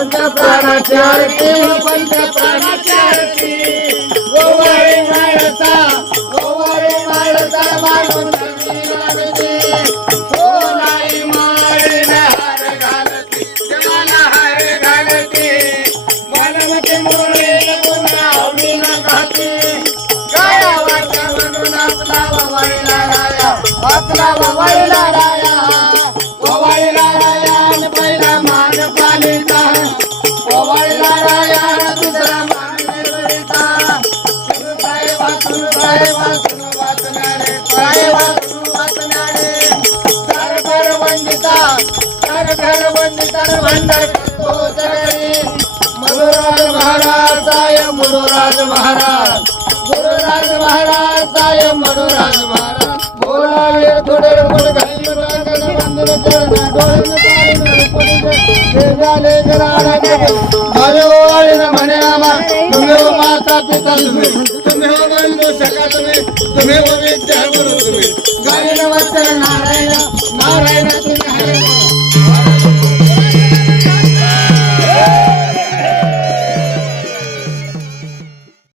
प्राणाची आरती पंच प्राणाची आरती गोवारी माळसा गोवारी माळसा मागून हो नाही माळीने हार घालते देवाला हार घालते मानवते मोरे पुन्हा आवडीनं खाते गाया वाचा म्हणून आपला ववाळीला राया आपला भंडार करतो मधुराज महाराज साय मधुराज महाराज गुरुराज महाराज साय मधुराज महाराज बोलावे थोडे डोळे झाले माता पिता तुम्ही. तुम्ही हो बंधू सखा तुम्ही. तुम्ही हो विद्या गुरु तुम्ही. गायन वचन नारायण नारायण.